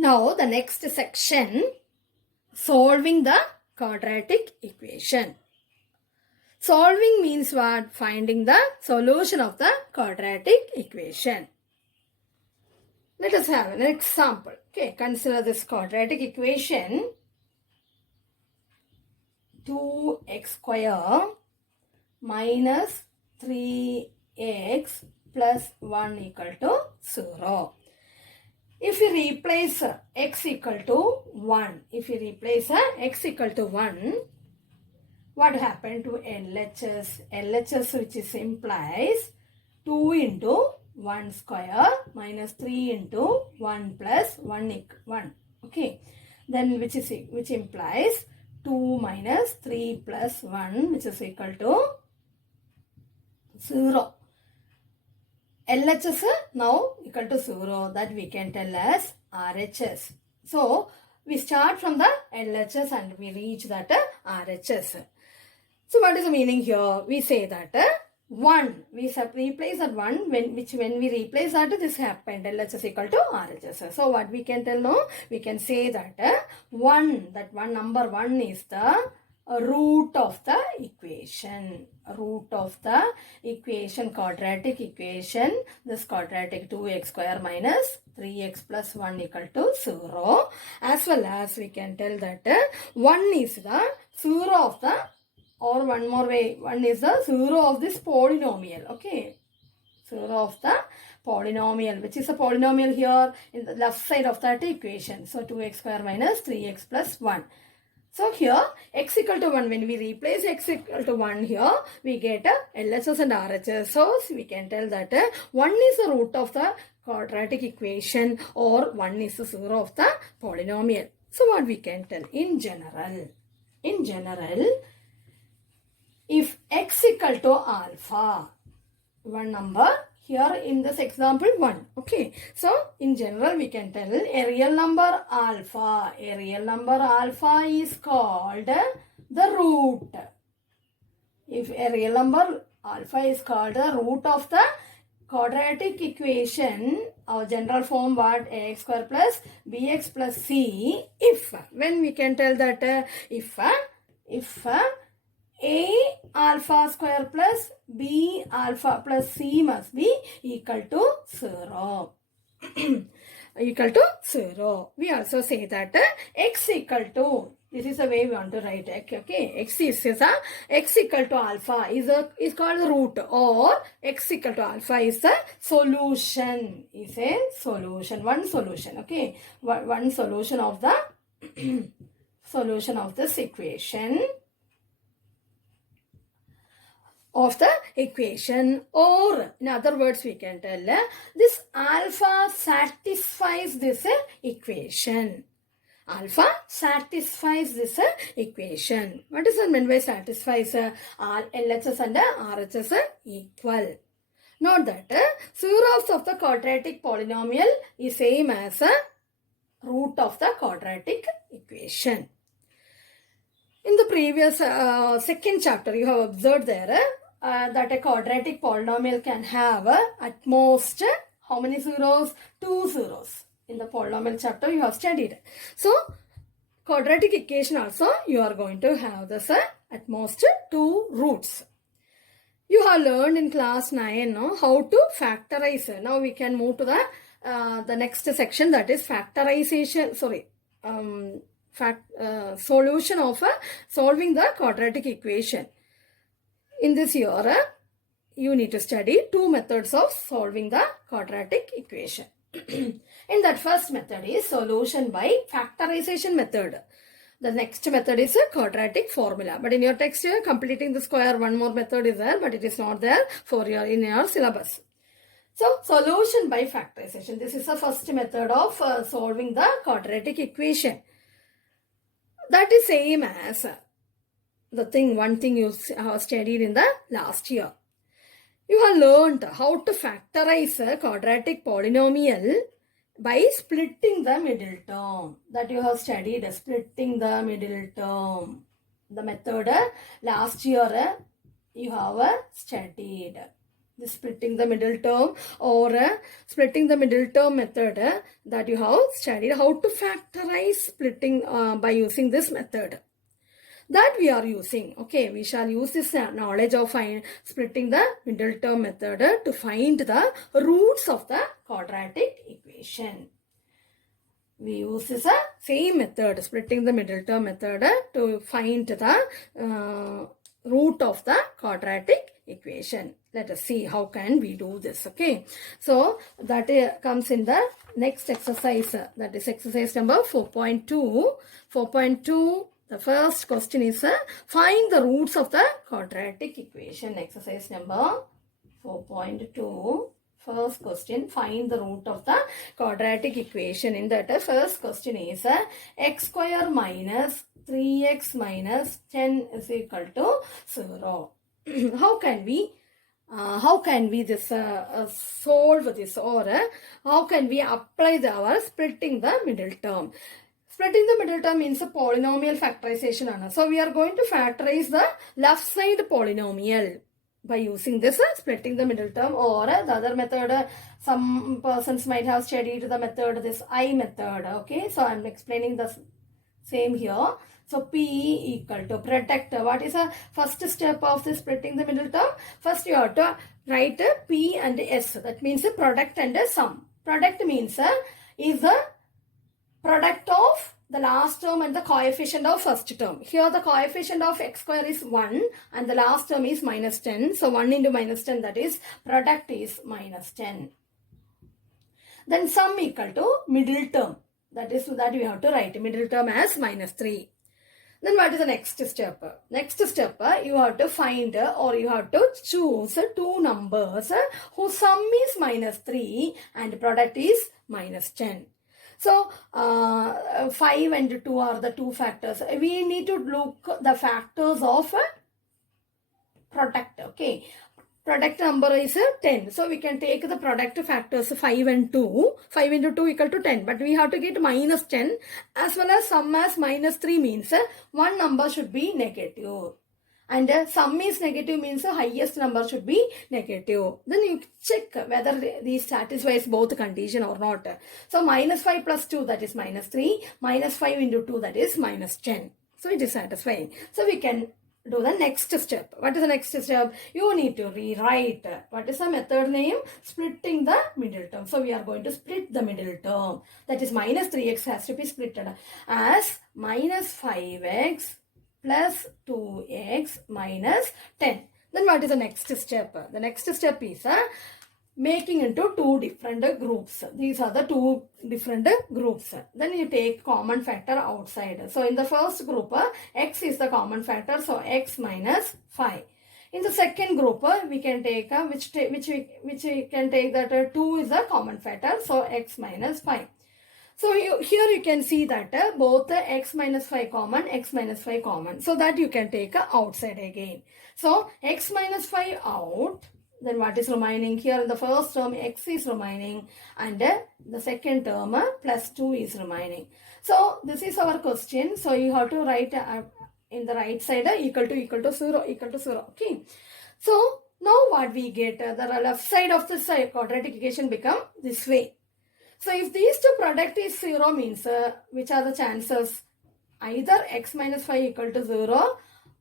Now the next section, solving the quadratic equation. Solving means what? Finding the solution of the quadratic equation. Let us have an example. Okay, consider this quadratic equation. 2x square minus 3x plus 1 equal to 0. If you replace x equal to 1, what happened to LHS? LHS, which is implies 2 into 1 square minus 3 into 1 plus 1. Okay. Then which implies 2 minus 3 plus 1, which is equal to 0. LHS now equal to 0, that we can tell as RHS. So we start from the LHS and we reach that RHS. So what is the meaning here? We say that 1, we replace that 1, when we replace that, this happened, LHS equal to RHS. So what we can tell now? We can say that number 1 is the root of the equation. Quadratic equation. This quadratic 2x square minus 3x plus 1 equal to 0. As well as we can tell that 1 is the 0 of the, or one more way, 1 is the 0 of this polynomial. Okay. 0 of the polynomial. Which is a polynomial here in the left side of that equation. So 2x square minus 3x plus 1. So here x equal to 1, when we replace x equal to 1 here, we get LHS and RHS. So we can tell that 1 is the root of the quadratic equation, or 1 is the 0 of the polynomial. So what we can tell in general, if x equal to alpha, one number, here in this example 1. Okay. So in general we can tell a real number alpha. Is called the root. If a real number alpha is called the root of the quadratic equation, our general form what? Ax square plus bx plus c. If, when we can tell that if a alpha square plus b alpha plus c must be equal to 0. We also say that x equal to, this is the way we want to write it. Okay, x equal to alpha is called the root, or x equal to alpha is the solution. One solution. Okay, one solution of the solution of this equation. Of the equation, or in other words we can tell this alpha satisfies this equation. What is the mean by satisfies? LHS and RHS equal. Note that zeros of the quadratic polynomial is same as root of the quadratic equation. In the previous second chapter, you have observed there that a quadratic polynomial can have at most how many zeros? 2 zeros. In the polynomial chapter you have studied. So quadratic equation also you are going to have this at most 2 roots. You have learned in class 9 how to factorize. Now we can move to the next section, that is factorization. Solution of solving the quadratic equation. In this year, you need to study 2 methods of solving the quadratic equation. In that first method is solution by factorization method. The next method is a quadratic formula. But in your text, completing the square, one more method is there, but it is not there in your syllabus. So solution by factorization. This is the first method of solving the quadratic equation. That is same as one thing you have studied in the last year. You have learned how to factorize a quadratic polynomial by splitting the middle term. That you have studied, splitting the middle term. The method last year you have studied. the splitting the middle term or splitting the middle term method that you have studied how to factorize splitting by using this method that we are using. Okay, we shall use this knowledge of splitting the middle term method to find the roots of the quadratic equation. We use this same method, splitting the middle term method, to find the root of the quadratic equation. Let us see how can we do this. Okay, so that comes in the next exercise, that is exercise number 4.2. 4.2, the first question is find the roots of the quadratic equation. Exercise number 4.2. First question, find the root of the quadratic equation. In that, first question is x square minus 3x minus 10 is equal to 0. How can we solve this, or how can we apply our splitting the middle term? Splitting the middle term means a polynomial factorization. So we are going to factorize the left side polynomial by using this splitting the middle term, or the other method, some persons might have studied the method, this I method. Okay, so I am explaining the same here. So P equal to product. What is the first step of this splitting the middle term? First you have to write P and S. That means product and sum. Product means is the product of the last term and the coefficient of first term. Here the coefficient of x square is 1 and the last term is minus 10. So 1 into minus 10, that is product is minus 10. Then sum equal to middle term. That is that we have to write middle term as minus 3. Then what is the next step? Next step, you have to find or you have to choose two numbers whose sum is minus 3 and product is minus 10. So, 5 and 2 are the two factors. We need to look the factors of product. Okay. Product number is 10. So, we can take the product factors 5 and 2. 5 into 2 equal to 10. But we have to get minus 10 as well as sum as minus 3 means one number should be negative. And sum is negative means the highest number should be negative. Then you check whether these satisfies both condition or not. So minus 5 plus 2, that is minus 3. Minus 5 into 2, that is minus 10. So it is satisfying. So we can do the next step. What is the next step? You need to rewrite. What is the method name? Splitting the middle term. So we are going to split the middle term. That is minus 3x has to be split as minus 5x plus 2x minus 10. Then what is the next step? The next step is making into two different groups. These are the two different groups. Then you take common factor outside. So in the first group, x is the common factor. So x minus 5. In the second group, we can take which we can take that 2 is the common factor. So x minus 5. So here you can see that both x minus 5 common, x minus 5 common. So that you can take outside again. So x minus 5 out. Then what is remaining? Here in the first term x is remaining and the second term plus 2 is remaining. So this is our question. So you have to write in the right side equal to 0. Okay. So now what we get? The left side of this quadratic equation become this way. So if these two product is 0 means which are the chances? Either x minus 5 equal to 0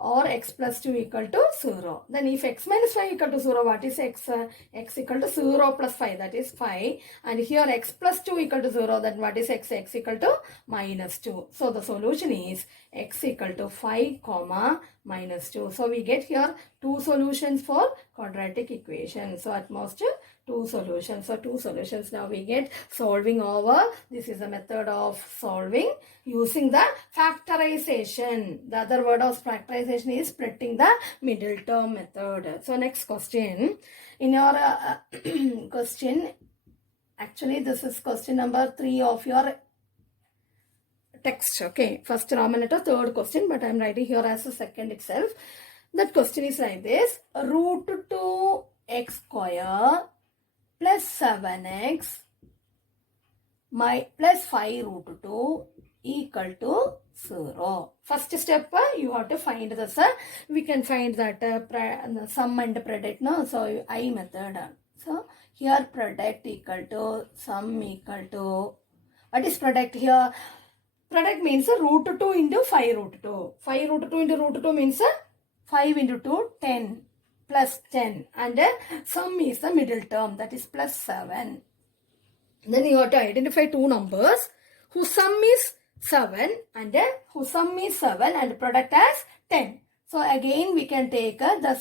or x plus 2 equal to 0. Then if x minus 5 equal to 0, what is x? X equal to 0 plus 5, that is 5. And here x plus 2 equal to 0, then what is x? X equal to minus 2. So the solution is x equal to 5 comma minus 2. So we get here two solutions for quadratic equation. So at most two solutions. So two solutions now we get solving over. This is a method of solving using the factorization. The other word of factorization is splitting the middle term method. So next question. In your question, actually this is question number 3 of your text. Okay, first Roman letter, third question, but I am writing here as the second itself. That question is like this: root 2 x square plus 7x plus 5 root 2 equal to 0. First step, you have to find this. We can find that sum and product. No? So, I method. So, here product equal to sum equal to, what is product here? Product means root 2 into 5 root 2. 5 root 2 into root 2 means 5 into 2, 10 plus 10. And sum is the middle term, that is plus 7. Then you have to identify two numbers whose sum is 7 and whose sum is 7 and product as 10. So again we can take the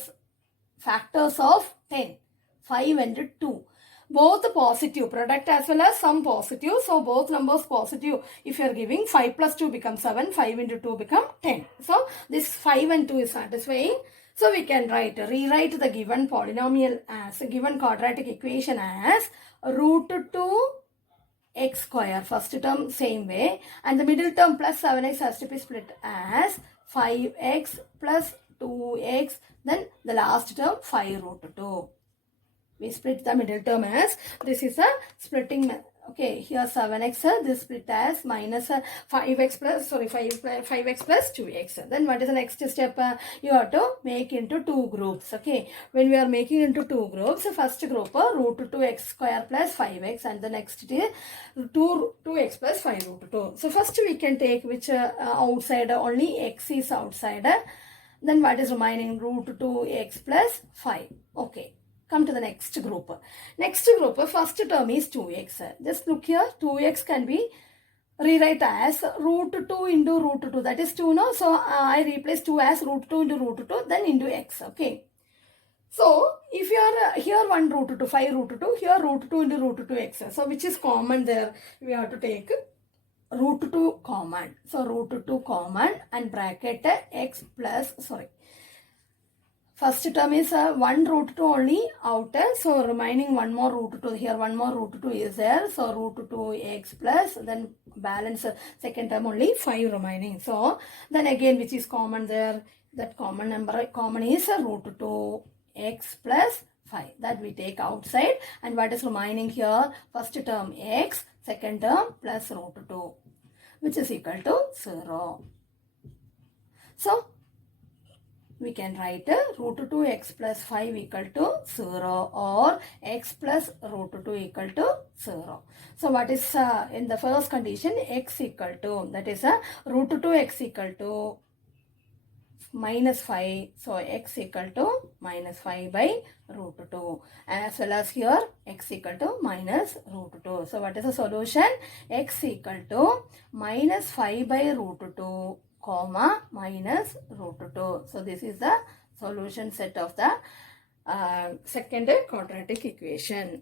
factors of 10, 5 and 2. Both positive, product as well as sum positive. So both numbers positive. If you are giving 5 plus 2 becomes 7, 5 into 2 become 10. So this 5 and 2 is satisfying. So we can rewrite the given polynomial as a given quadratic equation as root 2 x square. First term same way, and the middle term plus 7x has to be split as 5x plus 2x, then the last term 5 root 2. We split the middle term as, this is a splitting method. Okay, here 7x, this split as minus 5x plus 5x plus 2x. Then what is the next step? You have to make into two groups. Okay, when we are making into two groups, first group root 2x square plus 5x, and the next is 2x plus 5 root 2. So first we can take which outside, only x is outside. Then what is remaining? Root 2x plus 5. Okay. Come to the next group. Next group, first term is 2x. Just look here, 2x can be rewrite as root 2 into root 2. That is 2, no? So, I replace 2 as root 2 into root 2, then into x. Okay. So, if you are here 1 root 2, 5 root 2, here root 2 into root 2x. So, which is common there? We have to take root 2 common. So, root 2 common and bracket x plus, first term is 1 root 2 only out. So remaining one more root 2. Here one more root 2 is there. So root 2x plus, then balance second term only 5 remaining. So then again which is common there? That common number common is root 2x plus 5. That we take outside. And what is remaining here? First term x, second term plus root 2, which is equal to 0. So we can write root 2x plus 5 equal to 0 or x plus root 2 equal to 0. So what is in the first condition, x equal to, that is root 2x equal to minus 5. So x equal to minus 5 by root 2, as well as here x equal to minus root 2. So what is the solution? X equal to minus 5 by root 2 comma minus root 2. So this is the solution set of the second quadratic equation.